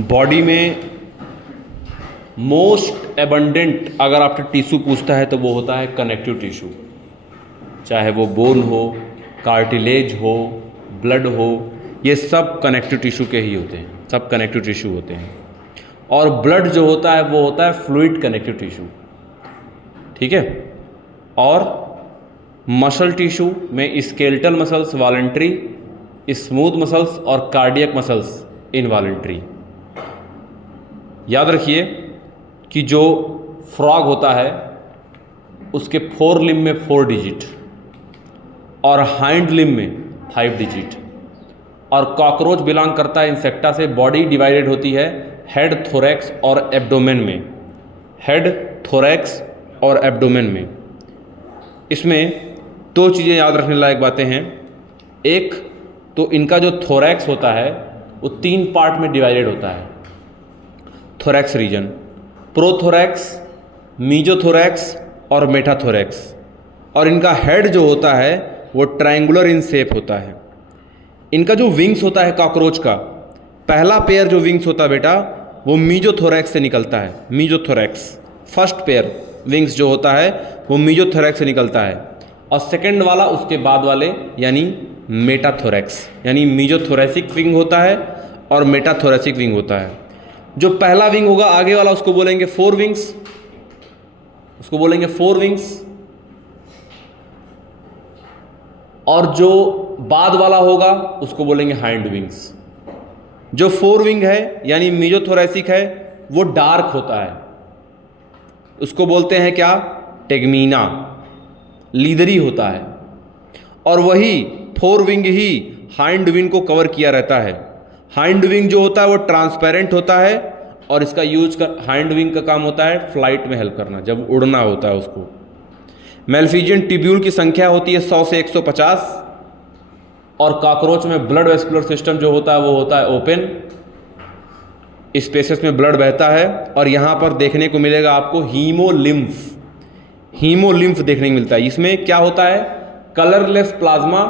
Body में most abundant अगर आपसे टिश्यू पूछता है तो वो होता है कनेक्टिव टिश्यू, चाहे वो बोन हो, कार्टिलेज हो, ब्लड हो, ये सब कनेक्टिव टिश्यू के ही होते हैं, सब कनेक्टिव टिश्यू होते हैं। और ब्लड जो होता है वो होता है फ्लूइड कनेक्टिव टिश्यू, ठीक है। और मसल टिश्यू में skeletal muscles voluntary, smooth muscles और कार्डियक मसल्स इनवॉलंटरी। याद रखिए कि जो फ्रॉग होता है उसके फोर लिम्ब में 4 डिजिट और हाइंड लिम्ब में 5 डिजिट, और कॉकरोच बिलोंग करता है इंसेक्टा से। बॉडी डिवाइडेड होती है हेड, थोरैक्स और एब्डोमेन में, हेड, थोरैक्स और एब्डोमेन में। इसमें 2 चीज़ें याद रखने लायक बातें हैं। एक तो इनका जो थोरैक्स होता है वो 3 पार्ट में डिवाइडेड होता है। थोरैक्स रीजन, प्रोथोरैक्स, मीजोथोरैक्स और मेटाथोरैक्स। और इनका हेड जो होता है वो ट्रायंगुलर इन शेप होता है। इनका जो विंग्स होता है कॉकरोच का, पहला पेयर जो विंग्स होता है बेटा वो मीजोथोरैक्स से निकलता है। मीजोथोरैक्स फर्स्ट पेयर विंग्स जो होता है वो मीजोथोरैक्स से निकलता है, और सेकंड वाला उसके बाद वाले यानी मेटाथोरैक्स, यानी मीजोथोरैसिक विंग होता है और मेटाथोरैसिक विंग होता है। जो पहला विंग होगा आगे वाला उसको बोलेंगे 4 विंग्स, उसको बोलेंगे 4 विंग्स। और जो बाद वाला होगा उसको बोलेंगे हाइंड विंग्स। जो 4 विंग है यानी मीजोथोरैसिक है वो डार्क होता है, उसको बोलते हैं क्या, टेगमीना, लीदरी होता है। और वही 4 विंग ही हाइंड विंग को कवर किया रहता है। हाइंड विंग जो होता है वो ट्रांसपेरेंट होता है, और इसका यूज कर हाइंड विंग का काम होता है फ्लाइट में हेल्प करना, जब उड़ना होता है उसको। मेलफिजियन ट्यूब्यूल की संख्या होती है 100 से 150, और कॉकरोच में ब्लड वेस्कुलर सिस्टम जो होता है वो होता है ओपन, स्पेसेस में ब्लड बहता है। और यहाँ पर देखने को मिलेगा आपको हीमोलिम्फ, हीमोलिम्फ देखने को मिलता है। इसमें क्या होता है, कलरलेस प्लाज्मा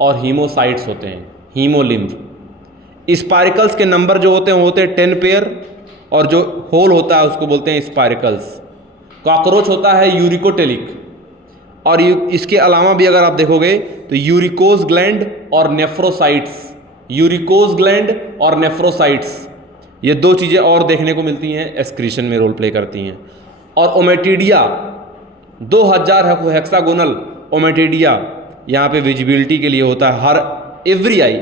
और हीमोसाइट्स होते हैं, हीमोलिम्फ। स्पाइरिकल्स के नंबर जो होते हैं वो होते हैं 10 पेयर, और जो होल होता है उसको बोलते हैं स्पाइरिकल्स। कॉकरोच होता है यूरिकोटेलिक, और इसके अलावा भी अगर आप देखोगे तो यूरिकोज ग्लैंड और नेफ्रोसाइट्स, यूरिकोज ग्लैंड और नेफ्रोसाइट्स, ये 2 चीज़ें और देखने को मिलती हैं, एक्सक्रीशन में रोल प्ले करती हैं। और ओमेटिडिया 2000 हेक्सागोनल ओमेटिडिया यहाँ पे विजिबिलिटी के लिए होता है। हर एवरी आई,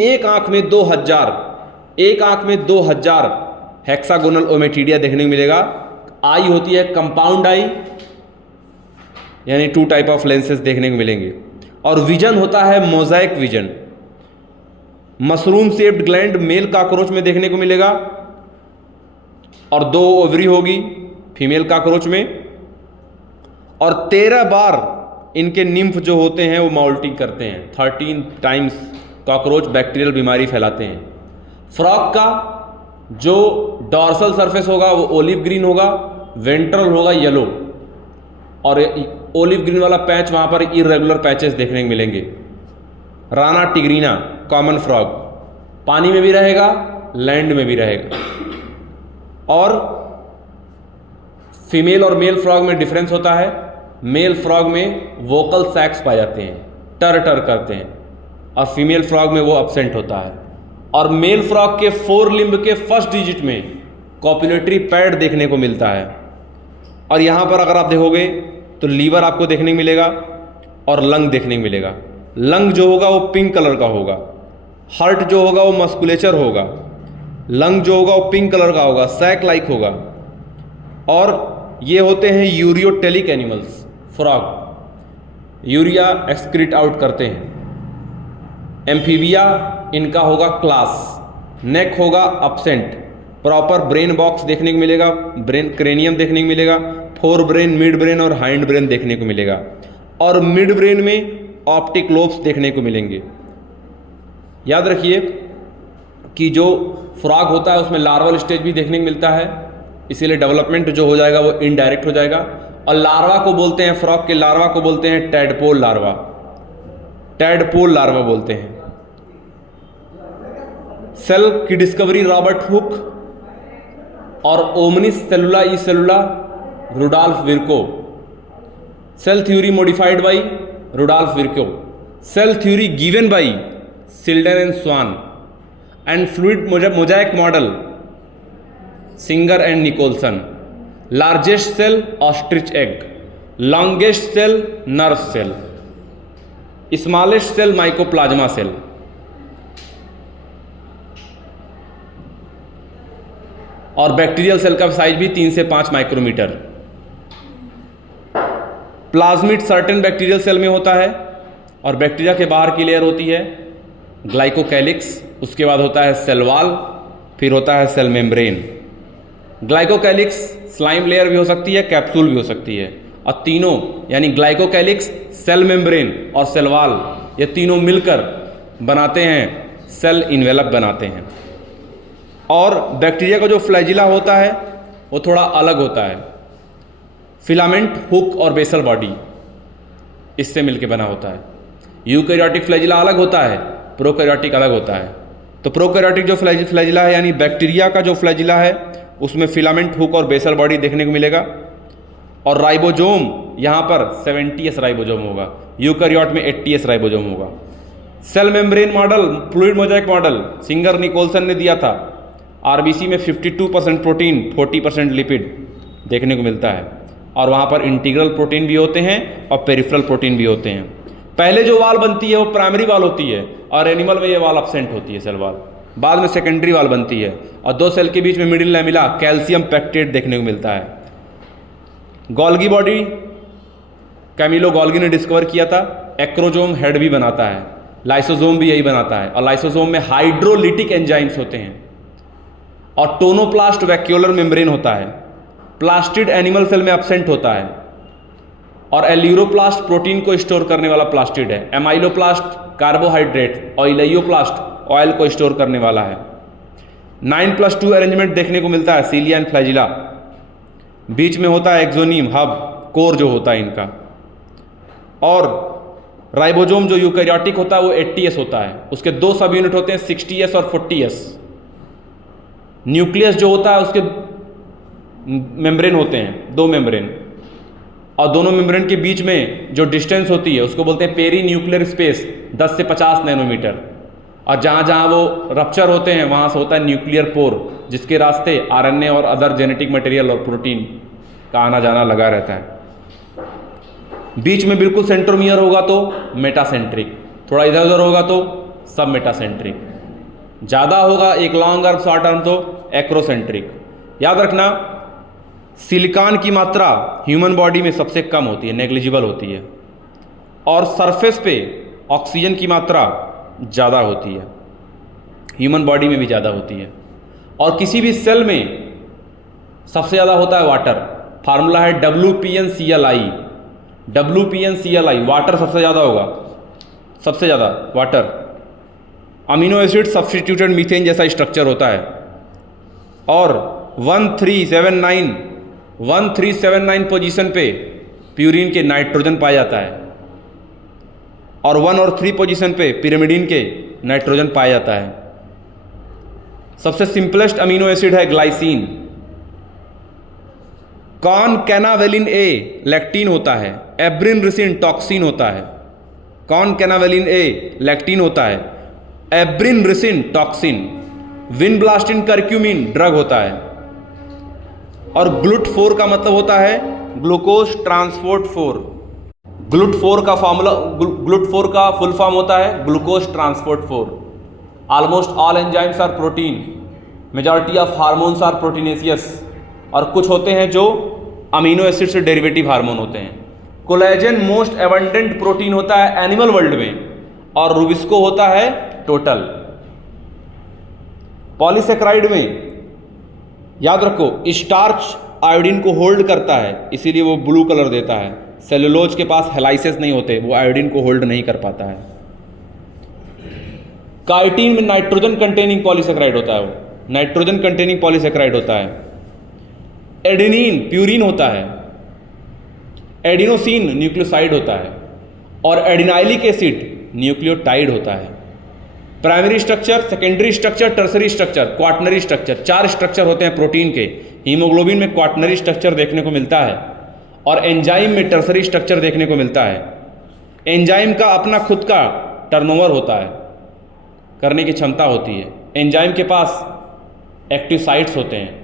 एक आंख में 2000, एक आंख में 2000 हेक्सागोनल ओमेटिडिया देखने को मिलेगा। आई होती है कंपाउंड आई, यानी 2 टाइप ऑफ लेंसेज देखने को मिलेंगे। और विजन होता है Mosaic vision. Mushroom shaped gland male cockroach में देखने को मिलेगा, और 2 ओवरी होगी फीमेल कॉकरोच में, और 13 बार इनके निम्फ जो होते हैं वो माउल्टिंग करते हैं। 13 टाइम्स कॉकरोच बैक्टीरियल बीमारी फैलाते हैं। फ्रॉग का जो डॉर्सल सरफेस होगा वो ओलिव ग्रीन होगा, वेंट्रल होगा येलो, और ओलिव ग्रीन वाला पैच वहाँ पर इरेगुलर पैचेस देखने को मिलेंगे। राना टिग्रीना कॉमन फ्रॉग पानी में भी रहेगा, लैंड में भी रहेगा। और फीमेल और मेल फ्रॉग में डिफरेंस होता है। मेल फ्रॉग में वोकल सैक्स पाए जाते हैं, टर टर करते हैं, और फीमेल फ्रॉग में वो अब्सेंट होता है। और मेल फ्रॉग के 4 लिम्ब के फर्स्ट डिजिट में कॉपुलेटरी पैड देखने को मिलता है। और यहाँ पर अगर आप देखोगे तो लीवर आपको देखने को मिलेगा और लंग देखने को मिलेगा। लंग जो होगा वो पिंक कलर का होगा, हार्ट जो होगा वो मस्कुलेचर होगा, लंग जो होगा वो पिंक कलर का होगा, सैक लाइक होगा। और ये होते हैं ureotelic animals, frog urea excrete out करते हैं। एम्फीबिया इनका होगा क्लास, नेक होगा अब्सेंट, प्रॉपर ब्रेन बॉक्स देखने को मिलेगा, ब्रेन क्रेनियम देखने को मिलेगा, 4 ब्रेन, मिड ब्रेन और हाइंड ब्रेन देखने को मिलेगा। और मिड ब्रेन में ऑप्टिक लोब्स देखने को मिलेंगे। याद रखिए कि जो फ्रॉग होता है उसमें लार्वल स्टेज भी देखने को मिलता है, इसीलिए डेवलपमेंट जो हो जाएगा वो इनडायरेक्ट हो जाएगा। और लार्वा को बोलते हैं, फ्रॉग के लार्वा को बोलते हैं टैडपोल लार्वा, टैडपोल लार्वा बोलते हैं। सेल की डिस्कवरी रॉबर्ट हुक और omnis cellula e cellula Rudolf Virchow. Cell theory modified by Rudolf Virchow. Cell theory given by Schleiden and Schwann. And fluid mosaic model Singer and Nicolson. Largest cell ostrich egg. Longest cell nerve cell. Smallest cell mycoplasma cell. और bacterial cell का size भी 3 से 5 micrometre. Plasmid certain bacterial cell में होता है और bacteria के बाहर की लेयर होती है ग्लाइकोकैलिक्स, उसके बाद होता है सेल वॉल, फिर होता है cell membrane. Glycocalyx slime layer भी हो सकती है, कैप्सूल भी हो सकती है, और तीनों यानी ग्लाइकोकैलिक्स, सेल मेम्ब्रेन और सेल वॉल, ये तीनों मिलकर बनाते हैं सेल इन्वेलप बनाते हैं। और बैक्टीरिया का जो फ्लैजिला होता है वो थोड़ा अलग होता है। फिलामेंट, हुक और बेसल बॉडी इससे मिलकर बना होता है। यूकैरियोटिक फ्लैजिला अलग होता है, प्रोकैरियोटिक अलग होता है। तो प्रोकैरियोटिक जो फ्लैजिला है यानी बैक्टीरिया का जो फ्लैजिला है उसमें फिलामेंट, हुक और बेसल बॉडी देखने को मिलेगा। और राइबोजोम यहाँ पर 70s राइबोजोम होगा, यूकैरियोट में 80s राइबोजोम होगा। Cell membrane model, fluid mosaic model Singer Nicolson ने दिया था। आरबीसी में 52% प्रोटीन, 40% लिपिड देखने को मिलता है, और वहाँ पर इंटीग्रल प्रोटीन भी होते हैं और पेरिफेरल प्रोटीन भी होते हैं। पहले जो वाल बनती है वो प्राइमरी वाल होती है, और एनिमल में ये वाल एब्सेंट होती है, सेल वाल। बाद में सेकेंडरी वाल बनती है, और दो सेल के बीच में मिडिल लैमेला कैल्शियम पेक्टेट देखने को मिलता है। गोल्गी बॉडी कैमिलो गोल्गी ने डिस्कवर किया था। एक्रोजोम हेड भी बनाता है, लाइसोसोम भी यही बनाता है, और लाइसोसोम में हाइड्रोलिटिक एंजाइम्स होते हैं। और टोनोप्लास्ट वैक्यूलर मेम्ब्रेन होता है। प्लास्टिड एनिमल सेल में एब्सेंट होता है, और एल्यूरोप्लास्ट प्रोटीन को स्टोर करने वाला प्लास्टिड है। एमाइलोप्लास्ट कार्बोहाइड्रेट और इलेयोप्लास्ट ऑयल को स्टोर करने वाला है। 9+2 अरेंजमेंट देखने को मिलता है सीलिया एंड फ्लैजिला। बीच में होता है एक्सोनीम हब, कोर जो होता है इनका। और राइबोजोम जो यूकैरियोटिक होता है वो 80s होता है, उसके दो सब यूनिट होते हैं 60s और 40s। न्यूक्लियस जो होता है उसके मेम्ब्रेन होते हैं, दो मेम्ब्रेन, और दोनों मेम्ब्रेन के बीच में जो डिस्टेंस होती है उसको बोलते हैं पेरी न्यूक्लियर स्पेस, 10 से 50 नैनोमीटर। और जहाँ जहाँ वो रप्चर होते हैं वहाँ से होता है न्यूक्लियर पोर, जिसके रास्ते आरएनए और अदर जेनेटिक मटेरियल और प्रोटीन का आना जाना लगा रहता है। बीच में बिल्कुल सेंट्रोमियर होगा तो मेटासेंट्रिक, थोड़ा इधर उधर होगा तो सब मेटासेंट्रिक, ज़्यादा होगा एक लॉन्ग आर्म शॉर्ट आर्म तो एक्रोसेंट्रिक। याद रखना सिलिकॉन की मात्रा ह्यूमन बॉडी में सबसे कम होती है, नेग्लिजिबल होती है, और सरफेस पे ऑक्सीजन की मात्रा ज़्यादा होती है, ह्यूमन बॉडी में भी ज़्यादा होती है। और किसी भी सेल में सबसे ज़्यादा होता है वाटर। फार्मूला है WPNCLI। WPNCLI वाटर सबसे ज़्यादा होगा, सबसे ज़्यादा water. Amino acid substituted methane जैसा स्ट्रक्चर होता है। और 1379 पोजीशन पे प्यूरिन के नाइट्रोजन पाया जाता है, और 1 और 3 पोजीशन पे पिरिमिडीन के नाइट्रोजन पाया जाता है। सबसे सिंपलेस्ट अमीनो एसिड है ग्लाइसिन। कॉनकैनावेलिन ए लैक्टीन होता है, एब्रिनरिसिन टॉक्सिन होता है। कॉनकैनावेलिन ए लैक्टीन होता है, एब्रिनरिसिन टॉक्सिन। विनब्लास्टिन करक्यूमिन ड्रग होता है। और ग्लूट4 का मतलब होता है ग्लूकोज ट्रांसपोर्ट 4। ग्लूट4 का फॉर्मूला, ग्लूट4 का फुल फॉर्म होता है glucose transport 4। Almost all enzymes are protein, majority of hormones are proteinaceous, और कुछ होते हैं जो अमीनो एसिड से डेरिवेटिव हार्मोन होते हैं। कोलेजन मोस्ट एबंडेंट प्रोटीन होता है एनिमल वर्ल्ड में, और रूबिस्को होता है टोटल। पॉलीसेक्राइड में याद रखो स्टार्च आयोडीन को होल्ड करता है, इसीलिए वो ब्लू कलर देता है। सेलुलोज के पास हेलाइसेस नहीं होते, वो आयोडीन को होल्ड नहीं कर पाता है। काइटिन में नाइट्रोजन कंटेनिंग पॉलीसेक्राइड होता है, वो नाइट्रोजन कंटेनिंग पॉलीसेक्राइड होता है। एडेनिन प्यूरिन होता है। एडिनोसिन न्यूक्लियोसाइड होता है, और एडिनाइलिक एसिड न्यूक्लियोटाइड होता है। Primary structure, secondary structure, tertiary structure, quaternary structure, 4 structure होते हैं प्रोटीन के। हीमोग्लोबिन में क्वाटनरी स्ट्रक्चर देखने को मिलता है और एंजाइम में टर्सरी स्ट्रक्चर देखने को मिलता है। एंजाइम का अपना खुद का टर्नओवर होता है, करने की क्षमता होती है। एंजाइम के पास एक्टिव साइट्स होते हैं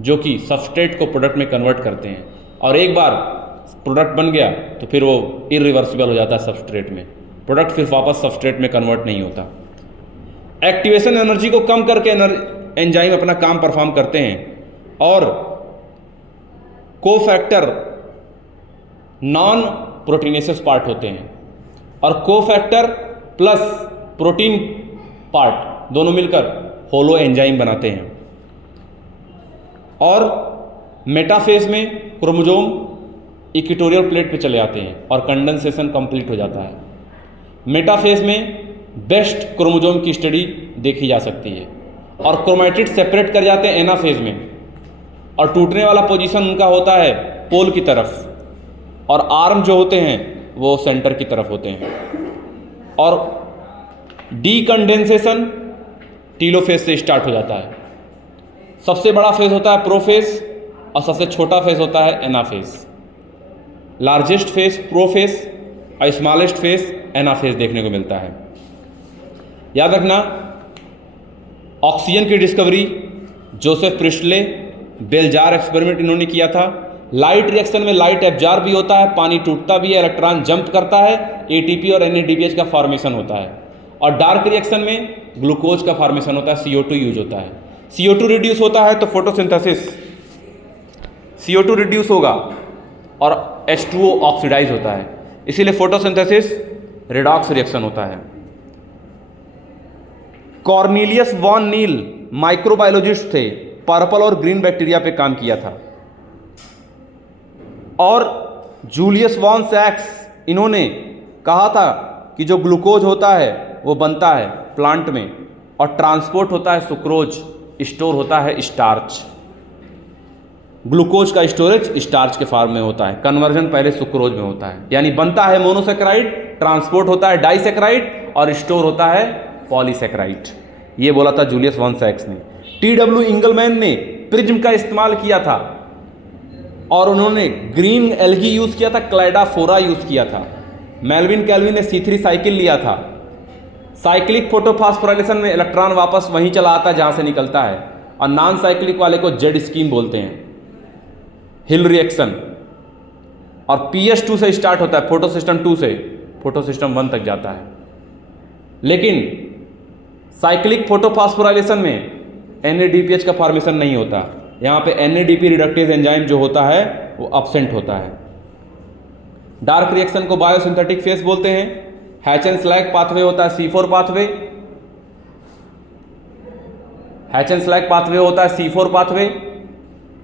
जो कि सबस्ट्रेट को प्रोडक्ट में कन्वर्ट करते हैं, और एक बार प्रोडक्ट बन गया तो फिर वो इरिवर्सिबल हो जाता है सबस्ट्रेट में, प्रोडक्ट फिर वापस सबस्ट्रेट में कन्वर्ट नहीं होता। एक्टिवेशन एनर्जी को कम करके एंजाइम अपना काम परफॉर्म करते हैं, और कोफैक्टर नॉन प्रोटीनेसिस पार्ट होते हैं, और कोफैक्टर प्लस प्रोटीन पार्ट दोनों मिलकर होलो एंजाइम बनाते हैं। और मेटाफेज में क्रोमोसोम इक्वेटोरियल प्लेट पे चले आते हैं और कंडेंसेशन कंप्लीट हो जाता है। मेटाफेज में बेस्ट क्रोमोसोम की स्टडी देखी जा सकती है, और क्रोमैटिड सेपरेट कर जाते हैं एनाफेज में, और टूटने वाला पोजीशन उनका होता है पोल की तरफ, और आर्म जो होते हैं वो सेंटर की तरफ होते हैं। और डीकंडेंसेशन टीलोफेज से स्टार्ट हो जाता है। सबसे बड़ा फेज होता है प्रोफेज और सबसे छोटा फेज होता है एनाफेज। लार्जेस्ट फेज प्रोफेज और स्मॉलेस्ट फेज एनाफेज देखने को मिलता है। याद रखना, ऑक्सीजन की discovery Joseph Presley bell jar experiment इन्होंने किया था। लाइट रिएक्शन में लाइट एब्जॉर्ब भी होता है, पानी टूटता भी है, इलेक्ट्रॉन जंप करता है, एटीपी और एनएडीपीएच का फॉर्मेशन होता है। और डार्क रिएक्शन में ग्लूकोज का फॉर्मेशन होता है, CO2 यूज होता है। CO2 रिड्यूस होता है तो फोटोसिंथेसिस, CO2 रिड्यूस होगा और H2O ऑक्सीडाइज होता है, इसीलिए फोटोसिंथेसिस रिडॉक्स रिएक्शन होता है। कॉर्नेलियस वॉन नील माइक्रोबायोलॉजिस्ट थे, पर्पल और ग्रीन बैक्टीरिया पे काम किया था। और जूलियस वॉन सैक्स, इन्होंने कहा था कि जो ग्लूकोज होता है वो बनता है प्लांट में और ट्रांसपोर्ट होता है सुक्रोज, स्टोर होता है स्टार्च। ग्लूकोज का स्टोरेज स्टार्च के फॉर्म में होता है, कन्वर्जन पहले सुक्रोज में होता है, यानी बनता है मोनोसेक्राइड, ट्रांसपोर्ट होता है डाइसेक्राइड और स्टोर होता है पॉलीसेक्राइड। ये बोला था जूलियस वॉन सैक्स ने। TW इंगलमैन ने प्रिज्म का इस्तेमाल किया था और उन्होंने ग्रीन एल्गी यूज किया था, क्लाइडाफोरा यूज किया था। मेल्विन कैल्विन ने C3 साइकिल लिया था। साइक्लिक फोटोफॉस्फोराइलेशन में इलेक्ट्रॉन वापस वहीं चला आता है जहां से निकलता है, और नॉन साइक्लिक वाले को जेड स्कीम बोलते हैं, हिल रिएक्शन। और PS2 से स्टार्ट होता है, फोटो सिस्टम 2 से फोटो सिस्टम 1 तक जाता है। लेकिन साइक्लिक फोटोफॉस्फोराइलेशन में NADPH का फॉर्मेशन नहीं होता, यहाँ पे NADP रिडक्टेज एंजाइम जो होता है वो अब्सेंट होता है। डार्क रिएक्शन को बायोसिंथेटिक फेज बोलते हैं। हैच एंड स्लैग पाथवे होता है C4 pathway, hatch and slag pathway होता है C4 पाथवे।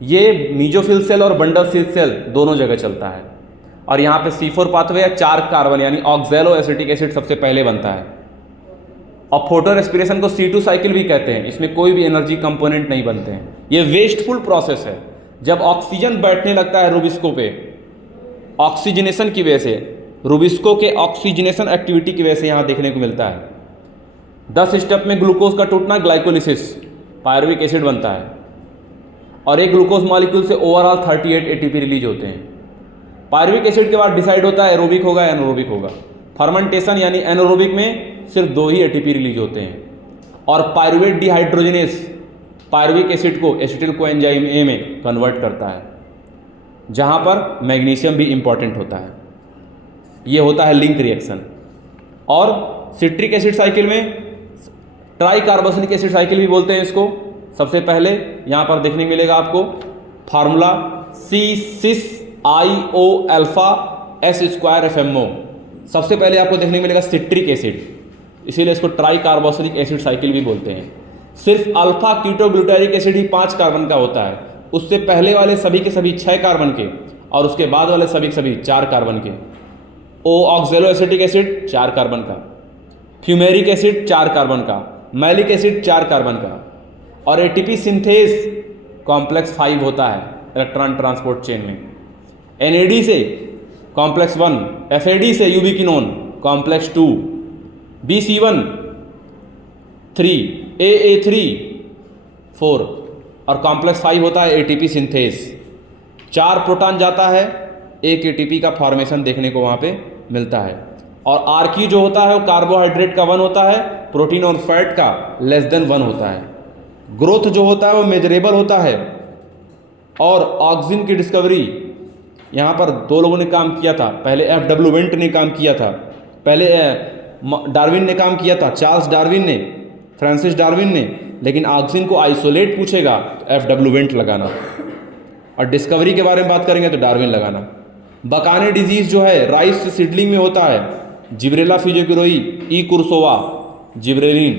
ये मीजोफिल सेल और बंडल सेल दोनों जगह चलता है, और यहाँ पे C4 पाथवे या 4 कार्बन यानी ऑक्सैलो एसिटिक एसिड सबसे पहले बनता है। और फोटो रेस्पिरेशन को C2 साइकिल भी कहते हैं, इसमें कोई भी एनर्जी कंपोनेंट नहीं बनते हैं। ये वेस्टफुल प्रोसेस है। जब ऑक्सीजन बैठने लगता है रूबिस्को पे, ऑक्सीजनेशन की वजह से, रूबिस्को के ऑक्सीजनेशन एक्टिविटी की वजह से यहाँ देखने को मिलता है। 10 स्टेप में ग्लूकोज का टूटना, ग्लाइकोलिसिस, पायरुविक एसिड बनता है, और एक ग्लूकोज मॉलिक्यूल से ओवरऑल 38 ATP रिलीज होते हैं। पायरुविक एसिड के बाद डिसाइड होता है एरोबिक होगा या एनारोबिक होगा। फर्मेंटेशन यानी एनारोबिक में सिर्फ 2 ही ATP रिलीज होते हैं, और पायरुवेट डिहाइड्रोजनेस पायरुविक एसिड को एसिटिल कोएंजाइम A में कन्वर्ट करता है, जहाँ पर मैग्नीशियम भी इंपॉर्टेंट होता है। ये होता है लिंक रिएक्शन। और सिट्रिक एसिड साइकिल में ट्राई कार्बोक्सिलिक एसिड साइकिल भी बोलते हैं इसको। सबसे पहले यहाँ पर देखने को मिलेगा आपको फार्मूला C6IO अल्फा S²FMO। सबसे पहले आपको देखने को मिलेगा सिट्रिक एसिड, इसीलिए इसको ट्राई कार्बोक्सिलिक एसिड साइकिल भी बोलते हैं। सिर्फ अल्फा कीटोग्लूटारिक एसिड ही 5 कार्बन का होता है, उससे पहले वाले सभी के सभी 6 कार्बन के, और उसके बाद वाले सभी के सभी 4 कार्बन के। ओ ऑक्सैलो एसिटिक एसिड 4 कार्बन का, फ्यूमेरिक एसिड 4 कार्बन का, मैलिक एसिड 4 कार्बन का। और ATP सिंथेस कॉम्प्लेक्स 5 होता है इलेक्ट्रॉन ट्रांसपोर्ट चेन में। NAD से कॉम्प्लेक्स 1, FAD से यूबिक्विनोन कॉम्प्लेक्स 2, BC1 3 AA3 4 और कॉम्प्लेक्स 5 होता है ATP सिंथेस। 4 प्रोटॉन जाता है, 1 ATP का फॉर्मेशन देखने को वहाँ पे मिलता है। और आर्की जो होता है वो कार्बोहाइड्रेट का 1 होता है, प्रोटीन और फैट का <1 होता है। ग्रोथ जो होता है वो मेजरेबल होता है। और ऑक्सिन की डिस्कवरी यहाँ पर 2 लोगों ने काम किया था। पहले FW वेंट ने काम किया था, पहले डार्विन ने काम किया था, चार्ल्स डार्विन ने, फ्रांसिस डार्विन ने। लेकिन ऑक्सिन को आइसोलेट पूछेगा तो FW वेंट लगाना, और डिस्कवरी के बारे में बात करेंगे तो डार्विन लगाना। बकाने डिजीज़ जो है राइस सीडलिंग में होता है, जिब्रेला फिजियोक्रोई, ई कुर्सोवा, जिब्रेलिन।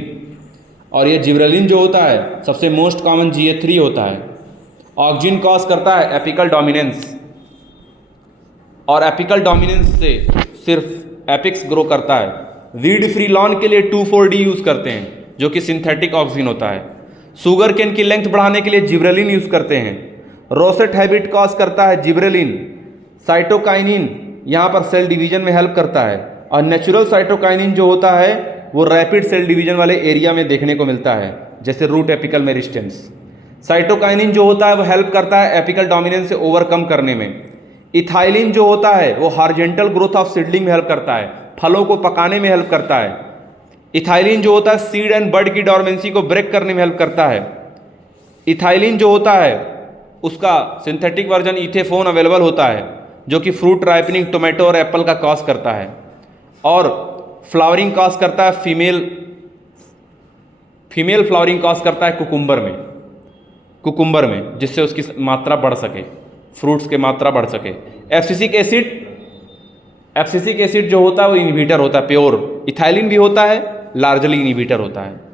और ये जिब्रेलिन जो होता है सबसे मोस्ट कॉमन GA3 होता है। ऑक्सिन कॉज करता है एपिकल डोमिनेंस, और एपिकल डोमिनेंस से सिर्फ एपिक्स ग्रो करता है। वीड फ्री लॉन के लिए 2,4-D यूज़ करते हैं जो कि सिंथेटिक ऑक्सिन होता है। शुगर केन की लेंथ बढ़ाने के लिए जिब्रेलिन यूज़ करते हैं। रोसेट हैबिट कॉज करता है जिब्रेलिन। साइटोकाइनिन यहाँ पर सेल डिवीजन में हेल्प करता है, और नेचुरल साइटोकाइनिन जो होता है वो रैपिड सेल डिवीजन वाले एरिया में देखने को मिलता है, जैसे रूट एपिकल मेरिस्टेम्स। साइटोकाइनिन जो होता है वो हेल्प करता है एपिकल डोमिनेंस से ओवरकम करने में। इथाइलिन जो होता है वो हॉरिजॉन्टल ग्रोथ ऑफ सीडलिंग में हेल्प करता है, फलों को पकाने में हेल्प करता है। इथाइलिन जो होता है सीड एंड बड की डोरमेंसी को ब्रेक करने में हेल्प करता है। इथाइलिन जो होता है उसका सिंथेटिक वर्जन इथेफोन अवेलेबल होता है, जो कि फ्रूट राइपनिंग टोमेटो और एप्पल का कॉज करता है। और फ्लावरिंग कॉज करता है फीमेल फ्लावरिंग कॉज करता है कुकुम्बर में, जिससे उसकी मात्रा बढ़ सके, फ्रूट्स की मात्रा बढ़ सके। एब्सिसिक एसिड जो होता है वो इनहिबिटर होता है, प्योर। इथाइलिन भी होता है, लार्जली इनहिबिटर होता है।